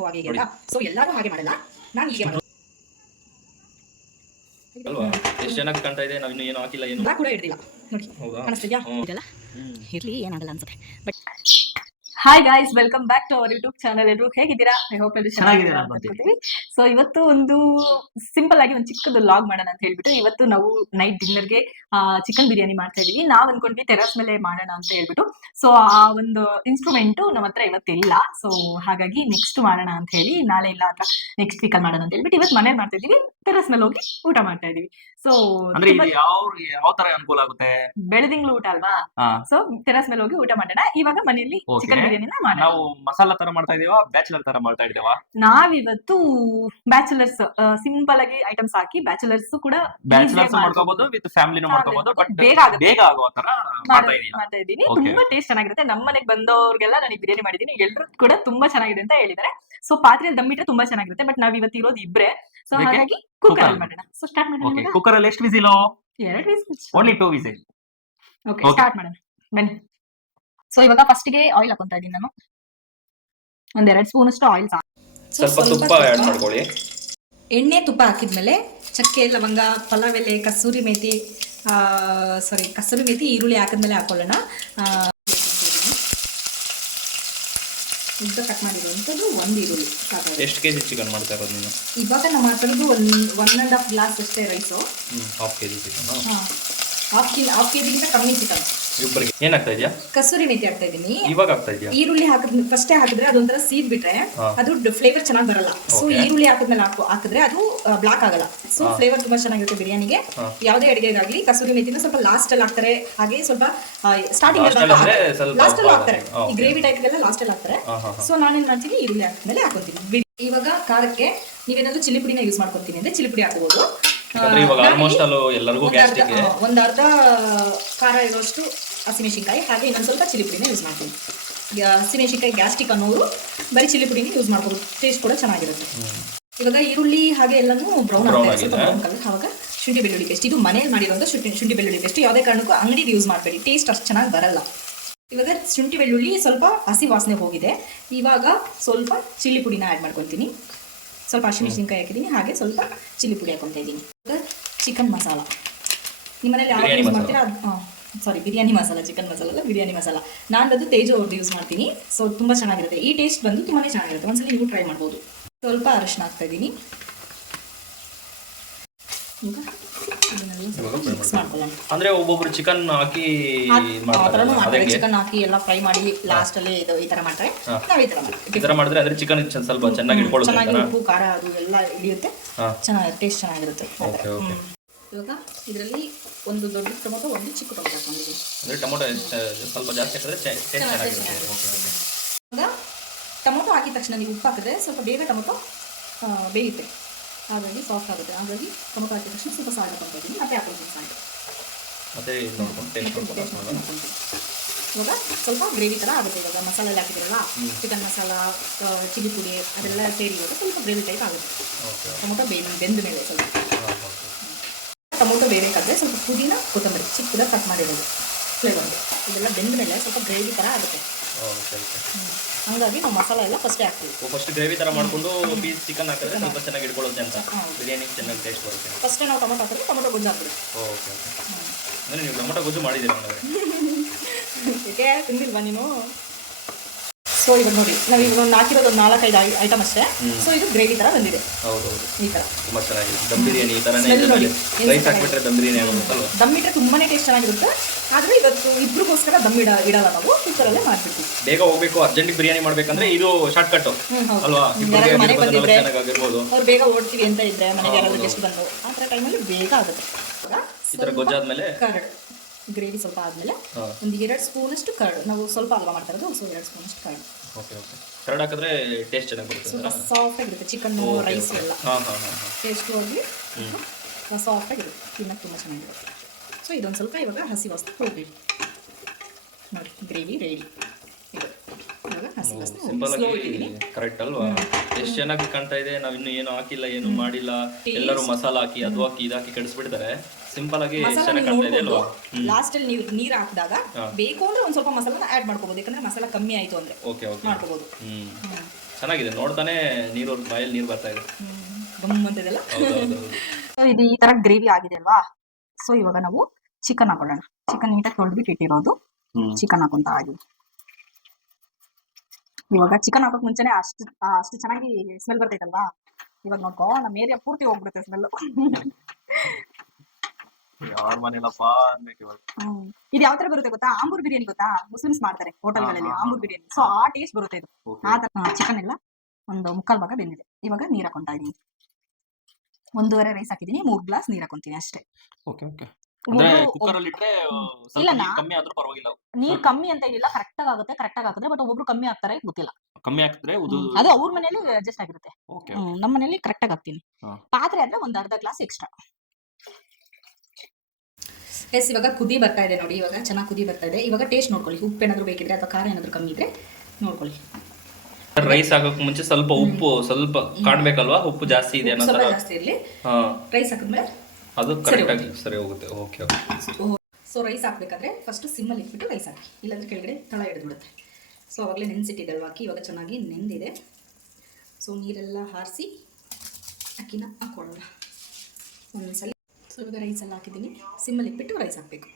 ಹಾಕೋ ಹಾಗೆ ಅಲ್ಲ ಸೊ ಎಲ್ಲರೂ ಹಾಗೆ ಮಾಡಲ್ಲ. ನಾನು ಹೀಗೆ ಮಾಡೋದು. ಅಲ್ವಾ? ಎಷ್ಟು ಚೆನ್ನಾಗಿ ಕಾಣ್ತಾ ಇದೆ ನಾವು ಇನ್ನು ಏನು ಹಾಕಿಲ್ಲ ಏನು? ಕೂಡ ಇರ್ಲಿಲ್ಲ ನೋಡಿ. ಕಾಣಿಸ್ತಿದ್ಯಾ. ಇರ್ಲಿ ಏನಾಗಲ್ಲ ಅನ್ಸುತ್ತೆ. But hi guys welcome back to our YouTube channel ಎಲ್ಲರೂ ಹೇಗಿದ್ದೀರಾ? ಐ ಹೋಪ್ ಎಲ್ಲರೂ ಚೆನ್ನಾಗಿದ್ದೀರಾ ಚೆನ್ನಾಗಿದ್ದೀರಾ ಸೊ ಇವತ್ತು ಒಂದು ಸಿಂಪಲ್ ಆಗಿ ಒಂದು ಚಿಕ್ಕದು ಲಾಗ್ ಮಾಡೋಣ ಅಂತ ಹೇಳ್ಬಿಟ್ಟು ಇವತ್ತು ನಾವು ನೈಟ್ ಡಿನ್ನರ್ಗೆ ಚಿಕನ್ ಬಿರಿಯಾನಿ ಮಾಡ್ತಾ ಇದೀವಿ ನಾವ್ ಅನ್ಕೊಂಡ್ವಿ ಟೆರಸ್ ಮೇಲೆ ಮಾಡೋಣ ಅಂತ ಹೇಳ್ಬಿಟ್ಟು. ಸೊ ಆ ಒಂದು ಇನ್ಸ್ಟ್ರೂಮೆಂಟ್ ನಮ್ಮ ಹತ್ರ ಇವತ್ತಿಲ್ಲ. ಸೊ ಹಾಗಾಗಿ ನೆಕ್ಸ್ಟ್ ಮಾಡೋಣ ಅಂತ ಹೇಳಿ ನಾಳೆ ಇಲ್ಲ ಅಥವಾ ನೆಕ್ಸ್ಟ್ ವೀಕಲ್ಲಿ ಮಾಡೋಣ ಅಂತ ಹೇಳ್ಬಿಟ್ಟು ಇವತ್ತು ಮನೆ ಮಾಡ್ತಾ ಇದೀವಿ ಟೆರಸ್ ಮೇಲೆ ಹೋಗಿ ಊಟ ಮಾಡ್ತಾ ಇದೀವಿ ಸೊ ಯಾವ ಯಾವ ತರ ಅನುಕೂಲ ಆಗುತ್ತೆ? ಬೆಳದಿಂಗ್ಳು ಊಟ ಅಲ್ವಾ? ಸೊ ಟೆರಸ್ ಮೇಲೆ ಹೋಗಿ ಊಟ ಮಾಡೋಣ. ಇವಾಗ ಮನೆಯಲ್ಲಿ ಚಿಕನ್ ಮಾಡೋಣ ನಾವು ಮಸಾಲಾ ತರ ಮಾಡ್ತಾ ಇದೀವ ಬ್ಯಾಚುಲರ್ ತರ ಮಾಡ್ತಾ ಇದೀವ ನಾವಿವತ್ತು ಬ್ಯಾಚುಲರ್ಸ್ ಸಿಂಪಲ್ ಆಗಿ ಐಟಮ್ಸ್ ಹಾಕಿ ಬ್ಯಾಚುಲರ್ಸ್ ಕೂಡ ಬ್ಯಾಚುಲರ್ಸ್ ಮಾಡ್ಕೋಬಹುದು ವಿತ್ ಫ್ಯಾಮಿಲಿನೂ ಮಾಡ್ಕೋಬಹುದು ಬಟ್ ಬೇಗ ಆಗುತ್ತೆ. ಬೇಗ ಆಗೋ ತರ ಮಾಡ್ತಾ ಇದೀನಿ ಮಾಡ್ತಾ ಇದ್ದೀನಿ Okay. ತುಂಬಾ ಟೇಸ್ಟ್ ಚೆನ್ನಾಗಿರುತ್ತೆ. ನಮ್ಮ ಮನೆಗೆ ಬಂದವ್ರಿಗೆಲ್ಲ ನಾನು ಈ ಬಿರಿಯಾನಿ ಮಾಡಿದೀನಿ ಎಲ್ಲರೂ ಕೂಡ ತುಂಬಾ ಚೆನ್ನಾಗಿದೆ ಅಂತ ಹೇಳಿದ್ದಾರೆ. ಸೊ ಪಾತ್ರೆಯಲ್ಲಿ ದಮ್ಮಿಟ್ರೆ ತುಂಬಾ ಚೆನ್ನಾಗಿರುತ್ತೆ ಬಟ್ ನಾವ್ ಇವತ್ತು ಇರೋದು ಇಬ್ರೆ. ಸೊ ಅದಕ್ಕೆ ಹಾಗಾಗಿ ಕುಕ್ಕರ್ ಅಲ್ಲಿ ಮಾಡೋಣ. ಸೊ ಸ್ಟಾರ್ಟ್ ಮಾಡೋಣ ಓಕೆ ಇವಾಗ? ಕುಕ್ಕರ್ ಅಲ್ಲಿ ಎಷ್ಟು ವಿಸಿಲು ಎರಡು only two whistle okay Okay. Start ಮಾಡೋಣ. ಬನ್ನಿ. ಸೊ ಇವಾಗ ಫಸ್ಟ್ಗೆ ಆಯಿಲ್ ಹಾಕೊಂತ ಇದೀನಿ ನಾನು. ಒಂದೆರಡು ಸ್ಪೂನ್ ಅಷ್ಟು ಆಯಿಲ್ ಸಾಕು. ಸ್ವಲ್ಪ ತುಪ್ಪ ಆ್ಯಡ್ ಮಾಡ್ಕೊಳ್ಳಿ. ಎಣ್ಣೆ ತುಪ್ಪ ಹಾಕಿದ್ಮೇಲೆ ಚಕ್ಕೆ ಲವಂಗ ಪಲಾವ್ ಎಲೆ ಕಸೂರಿ ಮೇಥಿ ಸಾರಿ ಕಸೂರಿ ಮೇಥಿ ಈರುಳ್ಳಿ ಹಾಕಿದ್ಮೇಲೆ ಹಾಕೊಳ್ಳೋಣ. ಉದ್ದ ಕಟ್ ಮಾಡಿರುವಂಥದ್ದು ಒಂದು ಈರುಳ್ಳಿ. ಸಾಕಾಗುತ್ತೆ ಎಷ್ಟು ಕೆ ಜಿ ಚಿಕನ್ ಮಾಡ್ತಾ ಇರೋದು ನೀನು? ಇವಾಗ ನಾವು ಹಾಕೋದು one one and half glass ಅಷ್ಟೇ rice half K G chicken ಹಾಂ. ಹಾಫ್ ಕೆ ಹಾಫ್ ಕೆ ಜಿಗಿಂತ ಕಮ್ಮಿ ಚಿಕನ್ ಇಬ್ಬರಿಗೆ. ಏನಾಗ್ತಾ ಇದೆಯಾ? ಕಸೂರಿ ಮೇಥಿ ಹಾಕ್ತಾ ಇದೀನಿ ಇವಾಗ ಆಗ್ತಾ ಇದೆಯಾ? ಈರುಳ್ಳಿ ಹಾಕಿದ್ ಫಸ್ಟೇ ಹಾಕಿದ್ರೆ ಅದೊಂಥರ ಸೀದ್ ಬಿಟ್ರೆ ಅದು ಫ್ಲೇವರ್ ಚೆನ್ನಾಗಿ ಬರಲ್ಲ. ಸೊ. ಈರುಳ್ಳಿ ಹಾಕಿದ್ಮೇಲೆ ಹಾಕು ಹಾಕಿದ್ರೆ ಅದು ಬ್ಲಾಕ್ ಆಗಲ್ಲ. ಸೊ ಫ್ಲೇವರ್ ತುಂಬಾ ಚೆನ್ನಾಗಿರುತ್ತೆ ಬಿರಿಯಾನಿಗೆ. ಯಾವುದೇ ಅಡಿಗೆಗಾಗ್ಲಿ ಕಸೂರಿ ಮೇಥಿನ ಸ್ವಲ್ಪ ಲಾಸ್ಟ್ ಅಲ್ಲಿ ಹಾಕ್ತಾರೆ. ಹಾಗೆ ಸ್ವಲ್ಪ ಸ್ಟಾರ್ಟಿಂಗ್ ಲಾಸ್ಟ್ ಅಲ್ಲಿ ಹಾಕ್ತಾರೆ. ಈ. ಗ್ರೇವಿ ಟೈಪ್ ಎಲ್ಲ ಲಾಸ್ಟ್ ಅಲ್ಲಿ ಹಾಕ್ತಾರೆ. ಸೊ ನಾನು ಏನ್ ಸೊ ನಾನೇನ್ ಮಾಡ್ತೀನಿ? ಈರುಳ್ಳಿ ಹಾಕಿದ್ಮೇಲೆ ಹಾಕೊಂತೀನಿ. ಇವಾಗ ಖಾರಕ್ಕೆ ನೀವೇನಾದ್ರೂ ಚಿಲ್ಲಿ ಪುಡಿನ ಯೂಸ್ ಮಾಡ್ಕೊತೀನಿ ಅಂದ್ರೆ ಚಿಲ್ಲಿ ಪುಡಿ ಹಾಕ್ಬೋದು. ಯಾಕಂದ್ರೆ ಇವಾಗ ಆಲ್ಮೋಸ್ಟ್ ಅಲ್ಲೂ ಎಲ್ಲರಿಗೂ ಅರ್ಧ ಗ್ಯಾಸ್ಟ್ರಿಕ್ ಹಾ, ಒಂದು ಅರ್ಧ ಖಾರ ಇರೋಷ್ಟು ಹಸಿಮೆಣಸಿನ್ಕಾಯಿ ಹಾಗೆ ಇನ್ನೊಂದು ಸ್ವಲ್ಪ ಚಿಲ್ಲಿ ಪುಡಿನ ಯೂಸ್ ಮಾಡ್ತೀನಿ. ಹಸಿಮೆಣಸಿನ್ಕಾಯಿ ಗ್ಯಾಸ್ಟಿಕ್ ಅನ್ನೋರು ಬರೀ ಚಿಲ್ಲಿ ಪುಡಿನ ಯೂಸ್ ಮಾಡ್ಬೋದು. ಟೇಸ್ಟ್ ಕೂಡ ಚೆನ್ನಾಗಿರುತ್ತೆ. ಇವಾಗ ಈರುಳ್ಳಿ ಹಾಗೆ ಎಲ್ಲಾನು ಬ್ರೌನ್ ಆಗಿದೆ. ಆವಾಗ ಶುಂಠಿ ಬೆಳ್ಳುಳ್ಳಿ ಪೇಸ್ಟ್ ಇದು ಮನೆಯಲ್ಲಿ ಮಾಡಿರೋದು ಶುಂಠಿ ಶುಂಠಿ ಬೆಳ್ಳುಳ್ಳಿ ಪೇಸ್ಟ್ ಯಾವುದೇ ಕಾರಣಕ್ಕೂ ಅಂಗಡಿದು ಯೂಸ್ ಮಾಡಬೇಡಿ. ಟೇಸ್ಟ್ ಅಷ್ಟು ಚೆನ್ನಾಗಿ ಬರಲ್ಲ. ಇವಾಗ ಶುಂಠಿ ಬೆಳ್ಳುಳ್ಳಿ ಸ್ವಲ್ಪ ಹಸಿ ವಾಸನೆ ಹೋಗಿದೆ. ಇವಾಗ ಸ್ವಲ್ಪ ಚಿಲ್ಲಿ ಪುಡಿನ ಆ್ಯಡ್ ಮಾಡ್ಕೊತೀನಿ ಸ್ವಲ್ಪ ಹಸಿಮೆಣಸಿನ್ಕಾಯಿ ಹಾಕಿದ್ದೀನಿ ಹಾಗೆ ಸ್ವಲ್ಪ ಚಿಲ್ಲಿ ಪುಡಿ ಹಾಕೊತಾ ಇದ್ದೀನಿ. ಚಿಕನ್ ಮಸಾಲ. ನಿಮ್ಮ ಮನೇಲಿ ಯಾವ್ದು ಬಿರಿಯಾನಿ ಯೂಸ್. ಮಾಡ್ತೀರಾ? ಸಾರಿ ಬಿರಿಯಾನಿ ಮಸಾಲ ಚಿಕನ್ ಮಸಾಲ ಅಲ್ಲ ಬಿರಿಯಾನಿ ಮಸಾಲ. ನಾನು ಅದು ತೇಜು ಅವ್ರದ್ದು ಯೂಸ್ ಮಾಡ್ತೀನಿ. ಸೊ ತುಂಬ ಚೆನ್ನಾಗಿರುತ್ತೆ. ಈ ಟೇಸ್ಟ್ ಬಂದು ತುಂಬಾ ಚೆನ್ನಾಗಿರುತ್ತೆ. ಒಂದ್ಸಲ ನೀವು ಟ್ರೈ ಮಾಡ್ಬೋದು. ಸ್ವಲ್ಪ ಅರಶಿನ ಹಾಕ್ತಾ ಇದ್ದೀನಿ. ಈಗ ಮಾಡ್ಕೊಳ್ಳೋಣ ಅಂದ್ರೆ ಒಬ್ಬೊಬ್ರು ಚಿಕನ್ ಹಾಕಿ ಮಾಡ್ತಾರೆ. ಚಿಕನ್ ಹಾಕಿ ಎಲ್ಲ ಫ್ರೈ ಮಾಡಿ ಲಾಸ್ಟ್ ಅಲ್ಲಿ ಇದು ಈ ತರ ಮಾಡ್ತಾರೆ. ನಾವು ಈ ತರ ಈ ಮಾಡ್ತೀವಿ ತರ ಮಾಡಿದ್ರೆ ಅಂದ್ರೆ ಚಿಕನ್ ಸ್ವಲ್ಪ ಚೆನ್ನಾಗಿ ಇಟ್ಕೊಳ್ಳುತ್ತೆ ಚೆನ್ನಾಗಿ ಉಪ್ಪು ಖಾರ ಅದು ಎಲ್ಲ ಹಿಡಿಯುತ್ತೆ. ಚೆನ್ನಾಗಿ ಟೇಸ್ಟ್ ಚೆನ್ನಾಗಿರುತ್ತೆ. okay. ಹ್ಮ್. ಇವಾಗ ಇದರಲ್ಲಿ ಒಂದು ದೊಡ್ಡ ಟೊಮೊಟೊ ಒಂದು ಚಿಕ್ಕ ಟೊಮೊಟೊ ಹಾಕೊಂಡಿದ್ದೀವಿ ಅಂದ್ರೆ ಟೊಮೊಟೊ ಸ್ವಲ್ಪ ಜಾಸ್ತಿ ಹಾಕಿದ್ರೆ ಟೇಸ್ಟ್ ಚೆನ್ನಾಗಿರುತ್ತೆ. ಟೊಮೊಟೊ ಹಾಕಿದ ತಕ್ಷಣ ನೀವು ಉಪ್ಪು ಹಾಕಿದ್ರೆ ಸ್ವಲ್ಪ ಬೇಗ ಟೊಮೊಟೊ ಬೇಯುತ್ತೆ. ಹಾಗಾಗಿ ಸಾಫ್ಟ್ ಆಗುತ್ತೆ. ಹಾಗಾಗಿ ಟೊಮೊಟೊ ಹಾಕಿದ ತಕ್ಷಣ ಸ್ವಲ್ಪ ಸಾಲ್ಟ್ ಹಾಕೊತಾ ಇದ್ದೀನಿ ಮತ್ತೆ ಹಾಕೊಳ್ತೀನಿ ಸಾಲ್ಟ್ ಮತ್ತೆ. ಇವಾಗ ಸ್ವಲ್ಪ ಗ್ರೇವಿ ಥರ ಆಗುತ್ತೆ ಇವಾಗ. ಮಸಾಲೆ ಎಲ್ಲ ಹಾಕಿದ್ರಲ್ಲ ಚಿಕನ್ ಮಸಾಲ ಚಿಲ್ಲಿ ಪುಡಿ ಅದೆಲ್ಲ ಸೇರಿ ಇವಾಗ ಸ್ವಲ್ಪ ಗ್ರೇವಿ ಟೈಪ್ ಆಗುತ್ತೆ. ಟೊಮೊಟೊ ಬೇಯ ಬೆಂದ ಮೇಲೆ ಸ್ವಲ್ಪ. ಟೊಮೊಟೊ ಬೇಯಬೇಕಾದ್ರೆ ಸ್ವಲ್ಪ ಪುದೀನ ಕೊತ್ತಂಬರಿ ಚಿಕ್ಕದ ಕಟ್ ಮಾಡಿರೋದು ಫ್ಲೇವರ್ಗೆ ಇದೆಲ್ಲ ಬೆಂದ ಮೇಲೆ ಸ್ವಲ್ಪ ಗ್ರೇವಿ ಥರ ಆಗುತ್ತೆ. ಹಂಗಾಗಿ ನಾವು ಮಸಾಲ ಎಲ್ಲ ಫಸ್ಟೇ ಹಾಕ್ತೀವಿ. ಫಸ್ಟ್ ಗ್ರೇವಿ ಥರ ಮಾಡಿಕೊಂಡು ಪೀಸ್ ಚಿಕನ್ ಹಾಕಿದ್ರೆ ಸ್ವಲ್ಪ ಚೆನ್ನಾಗಿ ಇಟ್ಕೊಳ್ಳುತ್ತೆ ಅಂತ. ಬಿರಿಯಾನಿ ಚೆನ್ನಾಗಿ ಟೇಸ್ಟ್ ಬರುತ್ತೆ. ಫಸ್ಟೇ ನಾವು ಟೊಮೊಟೊ ಹಾಕಿದ್ರೆ ಟೊಮೊಟೊ ಗೊಜ್ಜು ಹಾಕ್ತೀವಿ ಓಕೆ ಓಕೆ. ಅಂದ್ರೆ ನೀವು ಟೊಮೊಟೊ ಗೊಜ್ಜು ಮಾಡಿದ್ದೀರಾ ಅಂದರೆ ಏಕೆ ತಿಂದಿಲ್ವಾ ನೀನು? ಸೊ ಇವಾಗ ನೋಡಿ. ನಾವು ಇವಾಗ ಒಂದು ಹಾಕಿರೋದು ಒಂದು ನಾಲ್ಕೈದು ಐಟಮ್ ಅಷ್ಟೇ. ಸೊ ಇದು ಗ್ರೇವಿ ಥರ ಬಂದಿದೆ. ಹೌದು ಹೌದು ಈ ಥರ ತುಂಬಾ ಚೆನ್ನಾಗಿದೆ. ದಮ್ ಬಿರಿಯಾನಿ ಈ ಥರನೇ Smell ನೋಡಿ. ರೈಸ್ ಹಾಕ್ಬಿಟ್ರೆ ದಮ್ ಬಿರಿಯಾನಿ ಆಗುತ್ತಲ್ವ? ದಮ್ ಇಟ್ಟರೆ ತುಂಬಾನೇ ಟೇಸ್ಟ್ ಚೆನ್ನಾಗಿರುತ್ತೆ. ಆದರೆ ಇವತ್ತು ಇಬ್ರಿಗೋಸ್ಕರ ದಮ್ ಇಡ ಇಡಲ್ಲ ನಾವು. ಕುಕ್ಕರಲ್ಲೇ ಮಾಡಿಬಿಡ್ತೀವಿ. ಬೇಗ ಹೋಗ್ಬೇಕು ಅರ್ಜೆಂಟ್ ಬಿರಿಯಾನಿ ಮಾಡ್ಬೇಕಂದ್ರೆ ಇದು ಶಾರ್ಟ್ ಕಟ್ ಅಲ್ವಾ? ಮನೆಗೆ ಬಂದಿದ್ರೆ ಅವ್ರು ಬೇಗ ಓಡ್ತೀವಿ ಅಂತ ಇದ್ರೆ ಮನೆಗೆ ಯಾರಾದ್ರೂ. ಗೆಸ್ಟ್ ಬಂದು. ಆ ಥರ ಟೈಮಲ್ಲಿ ಬೇಗ ಆಗುತ್ತೆ. ಈ ಥರ ಗೊಜ್ಜಾದ್ಮೇಲೆ ಕರ್ಡ್ ಗ್ರೇವಿ ಸ್ವಲ್ಪ ಆದಮೇಲೆ. ಒಂದು ಎರಡು ಸ್ಪೂನಷ್ಟು ಕರ್ಡ್ ನಾವು ಸ್ವಲ್ಪ ಅಲ್ವಾ ಮಾಡ್ತಾರೆ ಒಂದು ಸೊ ಎರಡು ಸ್ಪೂನಷ್ಟು ಕರ್ಡ್. Okay okay. ಕರ್ಡ್ ಹಾಕಿದ್ರೆ ಟೇಸ್ಟ್ ಚೆನ್ನಾಗಿ ಬರುತ್ತೆ ಸ್ವಲ್ಪ ಸಾಫ್ಟ್ ಆಗಿರುತ್ತೆ. ಚಿಕನ್ ರೈಸ್ ಎಲ್ಲ. ಟೇಸ್ಟು ಆಗಲಿ ಸಾಫ್ಟ್ ಆಗಿರುತ್ತೆ. ತಿನ್ನಕ್ಕೆ ತುಂಬ ಚೆನ್ನಾಗಿರುತ್ತೆ. ಸೊ ಇದೊಂದು ಸ್ವಲ್ಪ ಇವಾಗ ಹಸಿ ವಸ್ತು ಹೋಗ್ಬೇಕು ನೋಡಿ ಗ್ರೇವಿ ರೆಡಿ ಇದು ಇವಾಗ ಹಸಿ ವಾಸನೆ ಸಿಂಪಲ್ ಆಗಿ ಕರೆಕ್ಟ್ ಅಲ್ವಾ? ಎಷ್ಟು ಚೆನ್ನಾಗಿ ಕಾಣ್ತಾ ಇದೆ ನಾವು ಇನ್ನು ಏನು ಹಾಕಿಲ್ಲ ಏನು ಮಾಡಿಲ್ಲ. ಎಲ್ಲರೂ ಮಸಾಲ ಹಾಕಿ ಅದು ಹಾಕಿ ಇದಾಕಿ ಕೆಡಿಸ್ಬಿಡ್ತಾರೆ. ಸಿಂಪಲ್ ಆಗಿ ಮಸಾಲ ಚೆನ್ನಾಗಿ ಕಾಣ್ತಾ ಇದೆ ಅಲ್ವಾ? ಲಾಸ್ಟಲ್ಲಿ ನೀವು ನೀರು ಹಾಕಿದಾಗ. ಬೇಕು ಅಂದ್ರೆ ಒಂದ್ ಸ್ವಲ್ಪ ಮಸಾಲಾನ ಆಡ್ ಮಾಡ್ಕೋಬಹುದು ಯಾಕಂದ್ರೆ ಮಸಾಲ ಕಮ್ಮಿ ಆಯ್ತು ಅಂದ್ರೆ ಓಕೆ ಓಕೆ ಮಾಡ್ಕೋಬಹುದು ಹ್ಮ್. ಚೆನ್ನಾಗಿದೆ ನೋಡ್ತಾನೆ ನೀರು ಬಾಯಲ್ಲಿ ನೀರು ಬರ್ತಾ ಇದೆ. ಗಮ್ ಅಂತಿದೆಲ್ಲ ಹೌದು ಹೌದು ಹೌದು. ಇದು ಈ ತರ ಗ್ರೇವಿ ಆಗಿದೆ ಅಲ್ವಾ? ಸೊ ಇವಾಗ ನಾವು ಚಿಕನ್ ಹಾಕೊಳ್ಳೋಣ. ಚಿಕನ್ ನೀಟಾಗಿ ತೊಳೆದ್ಬಿಟ್ಟು ಇಟ್ಟಿರೋದು ಚಿಕನ್ ಹಾಕೊಂತ ಇದೀವಿ ಇವಾಗ ಚಿಕನ್ ಹಾಕೋಕ್ ಮುಂಚೆನೆ ಅಷ್ಟು ಅಷ್ಟು ಚೆನ್ನಾಗಿ ಸ್ಮೆಲ್ ಬರ್ತೈತಲ್ವಾ? ಇವಾಗ ನೋಡ್ಕೋ ನಮ್ಮ ಏರಿಯಾ ಪೂರ್ತಿ ಹೋಗ್ಬಿಡುತ್ತೆ ಸ್ಮೆಲ್ ಇದು ಯಾವ ತರ ಬರುತ್ತೆ ಗೊತ್ತಾ? ಆಂಬೂರ್ ಬಿರಿಯಾನಿ ಗೊತ್ತಾ? ಮುಸ್ಲಿಮ್ಸ್ ಮಾಡ್ತಾರೆ ಹೋಟೆಲ್ಗಳಲ್ಲಿ ಆಂಬೂರ್ ಬಿರಿಯಾನಿ. ಸೊ ಆ ಟೇಸ್ಟ್ ಬರುತ್ತೆ ಇದು. ಆ ತರ ಚಿಕನ್ ಎಲ್ಲ ಒಂದು ಮುಕ್ಕಾಲ್ ಭಾಗ ಬೆಂದಿದೆ. ಇವಾಗ ನೀರ್ ಹಾಕೊಂತಾ ಇದೀನಿ. ಒಂದೂವರೆ ರೈಸ್ ಹಾಕಿದೀನಿ ಮೂರ್ ಗ್ಲಾಸ್ ನೀರ್ ಹಾಕೊಂತೀನಿ ಅಷ್ಟೇ. ಓಕೆ ಓಕೆ ಅಂದ್ರೆ ಕುಕ್ಕರ್ ಅಲ್ಲಿ ಇಟ್ರೆ ಕಮ್ಮಿ ಆದ್ರೂ ಪರವಾಗಿಲ್ಲ. ನೀರ್ ಕಮ್ಮಿ ಅಂತ ಏನಿಲ್ಲ ಕರೆಕ್ಟ್ ಆಗುತ್ತೆ ಕರೆಕ್ಟ್ ಆಗಿ ಹಾಕಿದ್ರೆ ಬಟ್ ಒಬ್ರು ಕಮ್ಮಿ ಆಗ್ತಾರೆ ಗೊತ್ತಿಲ್ಲ. ಕಮ್ಮಿ ಹಾಕಿದ್ರೆ ಉದು ಅದು ಅವ್ರ ಮನೇಲಿ ಅಡ್ಜಸ್ಟ್ ಆಗಿರುತ್ತೆ. ಓಕೆ ಹ್ಮ್, ನಮ್ಮ ಮನೇಲಿ ಕರೆಕ್ಟ್ ಆಗಿ ಹಾಕ್ತೀನಿ. ಹಾ. ಪಾತ್ರೆ ಆದ್ರೆ ಒಂದ್ ಅರ್ಧ ಗ್ಲಾಸ್ ಎಕ್ಸ್ಟ್ರಾ ಎಸ್ ಇವಾಗ ಕುದಿ ಬರ್ತಾ ಇದೆ ನೋಡಿ ಇವಾಗ ಚೆನ್ನಾಗಿ ಕುದಿ ಬರ್ತಾ ಇದೆ. ಇವಾಗ ಟೇಸ್ಟ್ ನೋಡ್ಕೊಳ್ಳಿ ಉಪ್ಪು ಏನಾದರೂ ಬೇಕಿದ್ರೆ ಅಥವಾ ಖಾರ ಏನಾದರೂ ಕಮ್ಮಿ ಇದ್ರೆ ನೋಡ್ಕೊಳ್ಳಿ. ರೈಸ್ ಹಾಕಕ್ ಮುಂಚೆ ಸ್ವಲ್ಪ ಉಪ್ಪು ಸ್ವಲ್ಪ ಕಾಣ್ಬೇಕಲ್ವಾ? ಉಪ್ಪು ಜಾಸ್ತಿ ಇದೆ ಅನ್ನೋ ಸ್ವಲ್ಪ ತರ. ಜಾಸ್ತಿ ಇರಲಿ. ಹಾ. ರೈಸ್ ಹಾಕಿದ್ಮೇಲೆ ಅದು ಸರಿ ಕರೆಕ್ಟ್ ಆಗಿ ಸರಿ ಹೋಗುತ್ತೆ. ಓಕೆ ಓಕೆ ಸೊ ರೈಸ್ ಹಾಕ್ಬೇಕಾದ್ರೆ ಫಸ್ಟ್ ಸಿಮ್ಮಲ್ಲಿ ಇಟ್ಬಿಟ್ಟು ರೈಸ್ ಹಾಕಿ. ಇಲ್ಲಾಂದ್ರೆ ಕೆಳಗಡೆ ತಳ ಹಿಡಿದ್ಬಿಡುತ್ತೆ ಸೊ ಅವಾಗಲೇ ನೆನೆಸಿಟ್ಟಿದ್ದಲ್ವ ಅಕ್ಕಿ? ಇವಾಗ ಚೆನ್ನಾಗಿ ನೆಂದಿದೆ. ಸೊ ನೀರೆಲ್ಲ ಹಾರಿಸಿ ಅಕ್ಕಿನ ಹಾಕ್ಕೊಳ್ಳೋಣ ಒಂದೊಂದ್ಸಲ. ಸೊ ಇವಾಗ ರೈಸೆಲ್ಲ ಹಾಕಿದ್ದೀನಿ. ಸಿಮ್ಮಲ್ಲಿ ಇಟ್ಬಿಟ್ಟು ರೈಸ್ ಹಾಕಬೇಕು.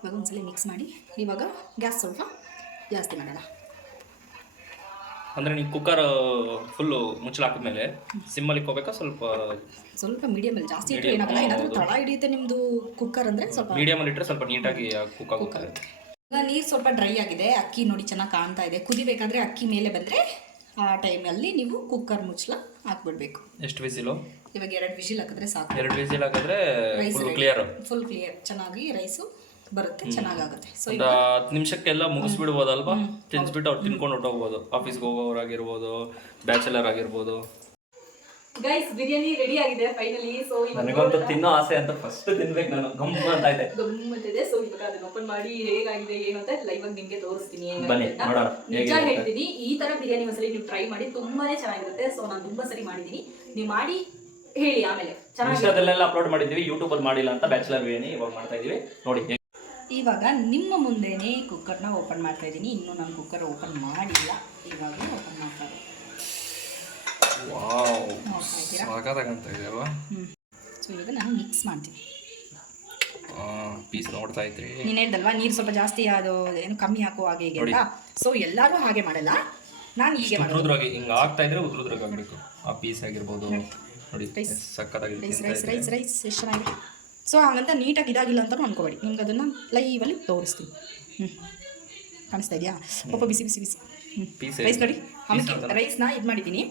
ಇವಾಗ ಒಂದ್ಸಲ ಮಿಕ್ಸ್ ಮಾಡಿ. ಇವಾಗ ಗ್ಯಾಸ್ ಸ್ವಲ್ಪ ಜಾಸ್ತಿ ಮಾಡೋಣ. ಅಂದ್ರೆ ನೀವು ಕುಕ್ಕರ್ ಫುಲ್ಲು ಹಾಕಿದ್ಮೇಲೆ ಸಿಮ್ಮಲ್ಲಿ ಇಕ್ಕೋಬೇಕಾ ಸ್ವಲ್ಪ ಸ್ವಲ್ಪ ಮೀಡಿಯಮಲ್ಲಿ ಜಾಸ್ತಿ ಇಟ್ಟರೆ ಏನಾಗಲ್ಲ ಏನಾದರೂ. ತಳ ಹಿಡಿಯುತ್ತೆ ನಿಮ್ಮದು ಕುಕ್ಕರ್ ಅಂದರೆ ಸ್ವಲ್ಪ ಮೀಡಿಯಂ ಅಲ್ಲಿ ಇಟ್ಟರೆ ಸ್ವಲ್ಪ ನೀಟಾಗಿ ಕುಕ್ ಕುಕ್ ಆಗುತ್ತೆ. ಈಗ ನೀರು ಸ್ವಲ್ಪ ಡ್ರೈ ಆಗಿದೆ. ಅಕ್ಕಿ ನೋಡಿ ಚೆನ್ನಾಗಿ ಕಾಣ್ತಾ ಇದೆ. ಕುದಿಬೇಕಾದ್ರೆ ಅಕ್ಕಿ ಮೇಲೆ ಬಂದರೆ ಆ ಟೈಮಲ್ಲಿ ನೀವು ಕುಕ್ಕರ್ ಮುಚ್ಚಲ ಹಾಕ್ಬಿಡ್ಬೇಕು. ಎಷ್ಟು ವಿಸಿಲು? ಇವಾಗ ಎರಡು ವಿಸಿಲ್ ಹಾಕಿದ್ರೆ ಸಾಕು. ಎರಡು ವಿಸಿಲ್ ಹಾಕಿದ್ರೆ ಫುಲ್ ಕ್ಲಿಯರ್ ಫುಲ್ ಕ್ಲಿಯರ್ ಚೆನ್ನಾಗಿ ರೈಸು ಬರುತ್ತೆ ಚೆನ್ನಾಗಾಗುತ್ತೆ. ಸೊ ಒಂದು ಹತ್ತು ನಿಮಿಷಕ್ಕೆಲ್ಲ ಮುಗಿಸ್ಬಿಡ್ಬೋದಲ್ವಾ? ತಿನ್ಸ್ಬಿಟ್ಟು ಅವ್ರು ತಿನ್ಕೊಂಡು ಹೊಟ್ಟೋಗ್ಬೋದು ಆಫೀಸ್ಗೆ ಹೋಗೋರಾಗಿರ್ಬೋದು ಬ್ಯಾಚುಲರ್ ಆಗಿರ್ಬೋದು. ಗೈಸ್ ಬಿರಿಯಾನಿ ರೆಡಿ ಆಗಿದೆ ಫೈನಲಿ ಸೊ ನನಗಂತೂ ತಿನ್ನೋ ಆಸೆ ಅಂತ ಫಸ್ಟ್ ತಿನ್ಬೇಕು ನಾನು. ಗಮ್ಮ ಅಂತ ಇದೆ. ಗಮ್ಮತ್ತಿದೆ. ಸೊ ಇವಾಗ ಅದನ್ನ ಓಪನ್ ಮಾಡಿ ಹೇಗಾಗಿದೆ ಏನು ಅಂತ ಲೈವ್ ಆಗಿ ನಿಮಗೆ ತೋರಿಸ್ತೀನಿ. ನಿಜ ಹೇಗಿದೆ ಅಂತ. ಹೇಳ್ತೀನಿ ಈ ತರ ಬಿರಿಯಾನಿ ಒಂದ್ಸಲಿ ನೀವು ಟ್ರೈ ಮಾಡಿ ತುಂಬಾನೇ ಚೆನ್ನಾಗಿರುತ್ತೆ. ಸೊ ನಾನು ತುಂಬಾ ಸರಿ ಮಾಡಿದ್ದೀನಿ. ನೀವು ಮಾಡಿ ಹೇಳಿ ಆಮೇಲೆ. ಚೆನ್ನಾಗಿ ಅಪ್ಲೋಡ್ ಮಾಡಿದ್ದೀವಿ ಯೂಟ್ಯೂಬಲ್ಲಿ ಮಾಡಿಲ್ಲ ಅಂತ ಬ್ಯಾಚುಲರ್ ಬಿರಿಯಾನಿ ಇವಾಗ ಮಾಡ್ತಾ ಇದೀವಿ. ನೋಡಿ ಇವಾಗ ನಿಮ್ಮ ಮುಂದೆನೇ ಕುಕ್ಕರ್ನ ಓಪನ್ ಮಾಡ್ತಾ ಇದ್ದೀನಿ. ಇನ್ನೂ ನಾನು ಕುಕ್ಕರ್ ಓಪನ್ ಮಾಡಿಲ್ಲ. ಇವಾಗ ಓಪನ್ ಇದ್ದೀನಿ ಹ್ಞೂ ಸೊ ಇವಾಗ ನಾನು ಮಿಕ್ಸ್ ಮಾಡ್ತೀನಿ. ಪೀಸ್ ನೋಡ್ತಾ ಇದ್ರಿ. ನೀನು ಹೇಳ್ದಲ್ವಾ ನೀರು ಸ್ವಲ್ಪ ಜಾಸ್ತಿ ಅದು ಏನು ಕಮ್ಮಿ ಹಾಕೋ ಹಾಗೆ ಹೀಗೆ ಅಂತ? ಸೊ ಎಲ್ಲರೂ ಹಾಗೆ ಮಾಡಲ್ಲ. ನಾನು ಹೀಗೆ ಉದ್ರುದ್ರಾಗಿ ಹಿಂಗೆ ಆಗ್ತಾ ಇದ್ರೆ ಉದ್ರುದ್ರಾಗಿ ಆಗಬೇಕು. ಆ ಪೀಸ್ ಆಗಿರ್ಬೋದು. ನೋಡಿ ರೈಸ್ ರೈಸ್. ರೈಸ್ ರೈಸ್ ಎಷ್ಟು ಚೆನ್ನಾಗಿದೆ? ಸೊ ಹಾಗಂತ ನೀಟಾಗಿ ಇದಾಗಿಲ್ಲ ಅಂತಲೂ ಅನ್ಕೋಬೇಡಿ. ನಿಮ್ಗೆ ಅದನ್ನು ಲೈವಲ್ಲಿ ತೋರಿಸ್ತೀನಿ. ಹ್ಞೂ ಕಾಣಿಸ್ತಾ ಇದೆಯಾ? ಪಾಪ ಬಿಸಿ ಬಿಸಿ ಬಿಸಿ. ರೈಸ್ ನೋಡಿ. ರೈಸ್ನ ಇದು ಮಾಡಿದ್ದೀನಿ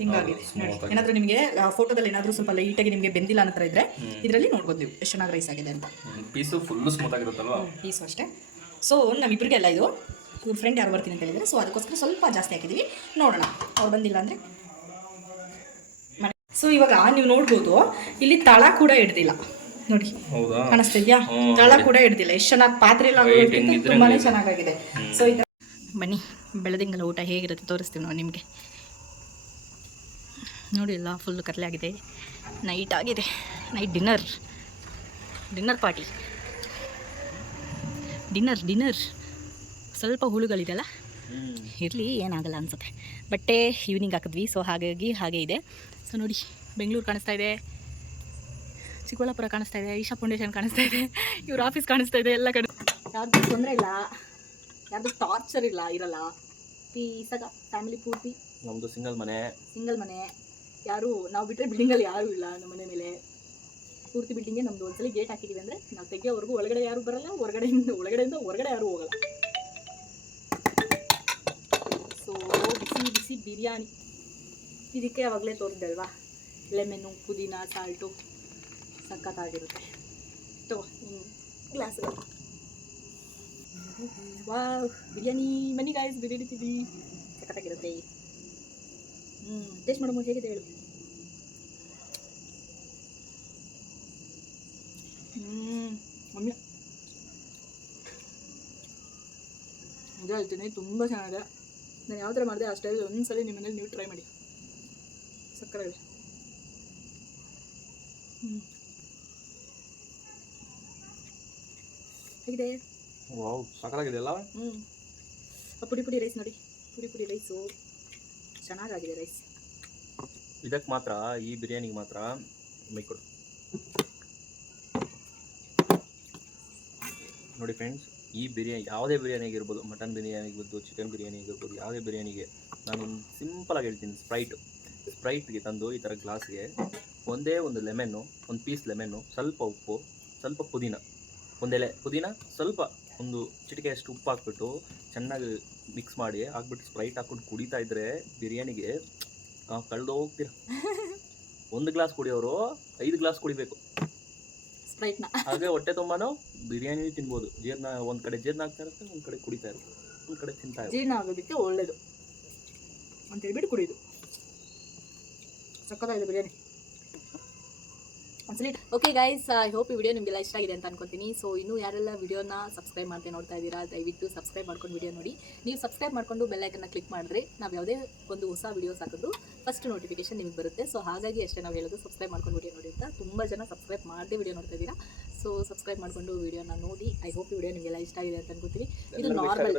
ಹಿಂಗಾಗಿದೆ. ಏನಾದರೂ ನಿಮಗೆ ಫೋಟೋದಲ್ಲಿ ಏನಾದರೂ ಸ್ವಲ್ಪ ಲೈಟಾಗಿ ನಿಮಗೆ ಬೆಂದಿಲ್ಲ ಅನ್ನೋ ಥರ ಇದ್ದರೆ ಇದರಲ್ಲಿ ನೋಡ್ಬೋದು ನೀವು ಎಷ್ಟು ಚೆನ್ನಾಗಿ ರೈಸ್ ಆಗಿದೆ ಅಂತ. ಪೀಸು ಫುಲ್ಲು ಸ್ಮೂತ್ ಆಗಿರುತ್ತಲ್ವಾ? ಪೀಸು ಅಷ್ಟೇ. ಸೊ ನಮ್ಮಿಬ್ಬರಿಗೆಲ್ಲ ಇದು ಇವ್ರ ಫ್ರೆಂಡ್ ಯಾರು ಬರ್ತೀನಿ ಅಂತ ಹೇಳಿದ್ರೆ ಸೊ ಅದಕ್ಕೋಸ್ಕರ ಸ್ವಲ್ಪ ಜಾಸ್ತಿ ಹಾಕಿದ್ದೀವಿ ನೋಡೋಣ. ಅವ್ರು ಬಂದಿಲ್ಲ ಅಂದರೆ? ಸೊ ಇವಾಗ ನೀವು ನೋಡ್ಬೋದು ಇಲ್ಲಿ ತಳ ಕೂಡ ಹಿಡ್ದಿಲ್ಲ. ನೋಡಿ ಕಾಣಿಸ್ತಿದ್ಯಾ? ಕಾಣಿಸ್ತಾ ಇದೆಯಾ ಹ್ಮ್, ತಳ ಕೂಡ ಹಿಡ್ದಿಲ್ಲ ಎಷ್ಟು ಚೆನ್ನಾಗಿ ಪಾತ್ರೆ ಎಲ್ಲ ತುಂಬಾನೇ. ಚೆನ್ನಾಗಾಗಿದೆ ಸೊ ಈಗ ಬನ್ನಿ ಬೆಳದಿಂಗಲ ಊಟ ಹೇಗಿರುತ್ತೆ ತೋರಿಸ್ತೀವಿ ನಾವು ನಿಮಗೆ. ನೋಡಿ ಎಲ್ಲ ಫುಲ್ ಕತ್ಲೆ ಆಗಿದೆ. ನೈಟ್ ಆಗಿದೆ. Night dinner dinner party dinner dinner ಸ್ವಲ್ಪ ಹುಳುಗಳಿದೆಲ್ಲ ಇರಲಿ ಏನಾಗಲ್ಲ ಅನ್ಸುತ್ತೆ. ಬಟ್ಟೆ ಈವ್ನಿಂಗ್ ಹಾಕಿದ್ವಿ ಸೊ ಹಾಗಾಗಿ ಹಾಗೆ ಇದೆ. ಸೊ ನೋಡಿ ಬೆಂಗಳೂರು ಕಾಣಿಸ್ತಾ ಇದೆ. ಚಿಕ್ಕಬಳ್ಳಾಪುರ ಕಾಣಿಸ್ತಾ ಇದೆ ಈಶಾ ಫೌಂಡೇಶನ್ ಕಾಣಿಸ್ತಾ ಇದೆ ಇವ್ರ ಆಫೀಸ್ ಕಾಣಿಸ್ತಾ ಇದೆ ಎಲ್ಲ ಕಡೆ. ಯಾರ್ದು ತೊಂದರೆ ಇಲ್ಲ ಯಾರ್ದು ಟಾರ್ಚರ್ ಇಲ್ಲ ಇರಲ್ಲ. ಪೀಸಾಗ ಫ್ಯಾಮಿಲಿ ಪೂರ್ತಿ. ನಮ್ದು ಸಿಂಗಲ್ ಮನೆ. ಸಿಂಗಲ್ ಮನೆ. ಯಾರು ನಾವು ಬಿಟ್ಟರೆ ಬಿಲ್ಡಿಂಗಲ್ಲಿ ಯಾರೂ ಇಲ್ಲ ನಮ್ಮ ಮನೆ ಮೇಲೆ. ಪೂರ್ತಿ ಬಿಲ್ಡಿಂಗೇ ನಮ್ದು ಒಂದ್ಸಲಿ ಗೇಟ್ ಹಾಕಿದೀವಿ ಅಂದರೆ ನಾವು ತೆಗಿಯೋವರೆಗೂ ಒಳಗಡೆ ಯಾರು ಬರಲ್ಲ ಹೊರಗಡೆಯಿಂದ ಒಳಗಡೆಯಿಂದ ಹೊರಗಡೆ ಯಾರೂ ಹೋಗಲ್ಲ. ಸೊ ಬಿಸಿ ಬಿಸಿ ಬಿರಿಯಾನಿ. ಇದಕ್ಕೆ ಆವಾಗಲೇ ತೋರಿದ್ದೆ ಅಲ್ವಾ? ಲೆಮೆನ್ನು ಪುದೀನ ಸಾಲ್ಟು ಸಖತ್ತಾಗಿರುತ್ತೆ ತಗೋ ಗ್ಲಾಸ್ ವಾವ್, ಬಿರಿಯಾನಿ, ಮನಿ ಗಾಯ್ಸ್ ಬಿರಿಯಾನಿ ತಿಂದಿ ಸಖತ್ತಾಗಿರುತ್ತೆ ಹ್ಞೂ ಟೇಸ್ಟ್ ಮಾಡೋ ಹೇಗಿದೆ ಹೇಳು. ಹ್ಞೂ ಮಮ್ಮಿ ನಿಜ ಹೇಳ್ತೀನಿ, ತುಂಬ ಚೆನ್ನಾಗಿದೆ. ನಾನು ಯಾವ ಥರ ಮಾಡಿದೆ ಆ ಸ್ಟೈಲ್ ಒಂದ್ಸಲ ನಿಮ್ಮ ಮನೇಲಿ ನೀವು ಟ್ರೈ ಮಾಡಿ. ಸಕ್ಕರೆ ಹ್ಞೂ ಹೇಗಿದೆ? ವಾವ್ ಸಕಲಾಗಿದೆ ಅಲ್ಲ? ಹ್ಞೂ ಪುಡಿ ಪುಡಿ ರೈಸ್ ನೋಡಿ. ಪುಡಿ ಪುಡಿ ರೈಸು ಚೆನ್ನಾಗಾಗಿದೆ ರೈಸ್ ಇದಕ್ಕೆ ಮಾತ್ರ ಈ ಬಿರಿಯಾನಿಗೆ ಮಾತ್ರ ಮೈ ಕೊಡು. ನೋಡಿ ಫ್ರೆಂಡ್ಸ್ ಈ ಬಿರಿಯಾನಿ ಯಾವುದೇ ಬಿರಿಯಾನಿ ಆಗಿರ್ಬೋದು ಮಟನ್ ಬಿರಿಯಾನಿ ಆಗಿರ್ಬೋದು ಚಿಕನ್ ಬಿರಿಯಾನಿ ಆಗಿರ್ಬೋದು ಯಾವುದೇ ಬಿರಿಯಾನಿಗೆ ನಾನು ಸಿಂಪಲಾಗಿ ಹೇಳ್ತೀನಿ ಸ್ಪ್ರೈಟ್ ಸ್ಪ್ರೈಟ್ಗೆ ತಂದು ಈ ಥರ ಗ್ಲಾಸ್ಗೆ ಒಂದೇ ಒಂದು ಲೆಮೆನ್ನು ಒಂದು ಪೀಸ್ ಲೆಮೆನ್ನು ಸ್ವಲ್ಪ ಉಪ್ಪು ಸ್ವಲ್ಪ ಪುದೀನ. ಒಂದೆಲೆ ಪುದೀನ ಸ್ವಲ್ಪ ಒಂದು ಚಿಟಿಕೆಯಷ್ಟು ಉಪ್ಪು ಹಾಕ್ಬಿಟ್ಟು ಚೆನ್ನಾಗಿ ಮಿಕ್ಸ್ ಮಾಡಿ ಹಾಕ್ಬಿಟ್ಟು ಸ್ಪ್ರೈಟ್ ಹಾಕೊಂಡು ಕುಡಿತಾ ಇದ್ರೆ ಬಿರಿಯಾನಿಗೆ ಕಳೆದು ಹೋಗ್ತೀರ. ಒಂದು ಗ್ಲಾಸ್ ಕುಡಿಯೋರು ಐದು ಗ್ಲಾಸ್ ಕುಡಿಬೇಕು. ಸ್ಪ್ರೈಟ್ನ ಹಾಗೆ ಹೊಟ್ಟೆ ತುಂಬಾನು ಬಿರಿಯಾನಿ ತಿನ್ಬೋದು. ಜೀರ್ಣ ಒಂದ್ ಕಡೆ ಜೀರ್ಣ ಆಗ್ತಾ ಇರುತ್ತೆ ಒಂದ್ ಕಡೆ ಕುಡಿತಾ ಇರುತ್ತೆ. ಒಂದ್ ಕಡೆ ತಿಂತಾ ಇರುತ್ತೆ. ಜೀರ್ಣ ಆಗೋದಕ್ಕೆ ಒಳ್ಳೇದು. ಅಂತ ಹೇಳ್ಬಿಟ್ಟು ಕುಡಿಯೋದು. ಸಕ್ಕತ್ತಾಗಿದೆ ಬಿರಿಯಾನಿ. ಒಂದ್ಸಲಿ ಓಕೆ ಗೈಸ್ ಐ ಹೋಪ್ ಈ ವಿಡಿಯೋ ನಿಮಗೆಲ್ಲ ಇಷ್ಟ ಆಗಿದೆ ಅಂತ ಅನ್ಕೊತೀನಿ. ಸೊ ಇನ್ನೂ ಯಾರೆಲ್ಲ ವಿಡಿಯೋನ ಸಬ್ಸ್ಕ್ರೈಬ್ ಮಾಡದೆ ನೋಡ್ತಾ ಇದ್ದೀರಾ ದಯವಿಟ್ಟು ಸಬ್ಸ್ಕ್ರೈಬ್ ಮಾಡ್ಕೊಂಡು ವಿಡಿಯೋ ನೋಡಿ. ನೀವು ಸಬ್ಸ್ಕ್ರೈಬ್ ಮಾಡ್ಕೊಂಡು ಬೆಲ್ಲೈಕನ್ನ ಕ್ಲಿಕ್ ಮಾಡಿದ್ರೆ ನಾವು ಯಾವುದೇ ಒಂದು ಹೊಸ ವಿಡಿಯೋಸ್ ಹಾಕಿದ್ರು ಫಸ್ಟ್ ನೋಟಿಫಿಕೇಶನ್ ನಿಮಗೆ ಬರುತ್ತೆ. ಸೊ ಹಾಗಾಗಿ ಅಷ್ಟೇ ನಾವು ಹೇಳೋದು ಸಬ್ಸ್ಕ್ರೈಬ್ ಮಾಡ್ಕೊಂಡು ವಿಡಿಯೋ ನೋಡಿ ಅಂತ. ತುಂಬ ಜನ ಸಬ್ಸ್ಕ್ರೈಬ್ ಮಾಡದೆ ವಿಡಿಯೋ ನೋಡ್ತಾ ಇದ್ದೀರಾ. ಸೊ ಸಬ್ಸ್ಕ್ರೈಬ್ ಮಾಡ್ಕೊಂಡು ವಿಡಿಯೋನ ನೋಡಿ. ಐ ಹೋಪ್ ವಿಡಿಯೋ ನಿಮಗೆಲ್ಲ ಇಷ್ಟ ಆಗಿದೆ ಅಂತ ಅನ್ಕೋತೀವಿ ಇದು ನಾರ್ಮಲ್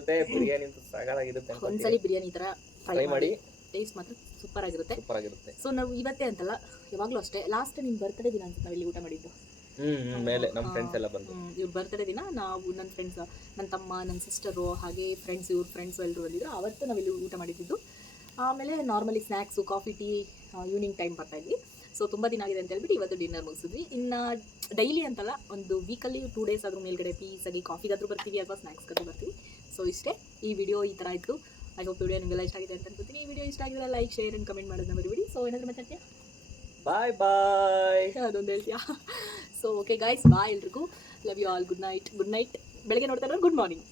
ಒಂದ್ಸಲಿ ಬಿರಿಯಾನಿ ಈ ಥರ ಫ್ರೈ ಮಾಡಿ ಟೇಸ್ಟ್ ಮಾತ್ರ ಸೂಪರ್ ಆಗಿರುತ್ತೆ ಸೂಪರ್ ಆಗಿರುತ್ತೆ ಸೊ ನಾವು ಇವತ್ತೇ ಅಂತಲ್ಲ ಯಾವಾಗಲೂ ಅಷ್ಟೇ ಲಾಸ್ಟ್ ನಿಮ್ಮ ಬರ್ತ್ಡೇ ದಿನ ಅಂತ ನಾವಿಲ್ಲಿ ಊಟ ಮಾಡಿದ್ದು. ಹ್ಮ್ ಮೇಲೆ ನಮ್ಮ ಫ್ರೆಂಡ್ಸ್ ಎಲ್ಲ ಬಂದು. ಇವ್ರ ಬರ್ತ್ಡೇ ದಿನ ನಾವು ನನ್ನ ಫ್ರೆಂಡ್ಸ್ ನನ್ನ ತಮ್ಮ ನನ್ನ ಸಿಸ್ಟರು ಹಾಗೆ ಫ್ರೆಂಡ್ಸ್ ಇವ್ರ ಫ್ರೆಂಡ್ಸ್ ಎಲ್ಲರೂ ಬಂದಿದ್ರು. ಅವತ್ತು ನಾವಿಲ್ಲಿ ಊಟ ಮಾಡಿದ್ದು. ಆಮೇಲೆ normally snacks coffee tea evening time ಬರ್ತಾ ಇದ್ವಿ. ಸೊ ತುಂಬ ದಿನ ಆಗಿದೆ ಅಂತ ಹೇಳ್ಬಿಟ್ಟು ಇವತ್ತು ಡಿನ್ನರ್ ಮುಗಿಸಿದ್ವಿ. ಇನ್ನು ಡೈಲಿ ಅಂತಲ್ಲ ಒಂದು ವೀಕಲ್ಲಿ ಟೂ ಡೇಸ್ ಆದ್ರೂ ಮೇಲ್ಗಡೆ ಪೀಸಾಗಿ ಕಾಫಿಗಾದ್ರೂ ಬರ್ತೀವಿ ಅಥವಾ ಸ್ನ್ಯಾಕ್ಸ್ಗಾದ್ರೂ ಬರ್ತೀವಿ. ಸೊ ಇಷ್ಟೇ. ಈ ವಿಡಿಯೋ ಈ ಥರ ಇತ್ತು. ಐ ಹೋಪ್ ವಿಡಿಯೋ ನಿಮಗೆಲ್ಲ ಇಷ್ಟ ಆಗಿದೆ ಅಂತ ಅನ್ಕೋತೀನಿ. ಈ ವಿಡಿಯೋ ಇಷ್ಟ ಆಗಿದ್ರೆ ಲೈಕ್ ಶೇರ್ ಅಂಡ್ ಕಮೆಂಟ್ ಮಾಡೋದನ್ನ ಮರಿಬಿಡಿ. ಸೊ ಏನಾದರೂ ಮಾತಾಡ್ತೀಯಾ? ಬಾಯ್ ಬಾಯ್ ಅದೊಂದು ಹೇಳ್ತೀಯಾ? ಸೊ ಓಕೆ ಗಾಯ್ಸ್ ಬಾಯ್ ಎಲ್ರಿಗೂ. Love you all good night good night ಬೆಳಗ್ಗೆ ನೋಡ್ತಾ ಗುಡ್ ಮಾರ್ನಿಂಗ್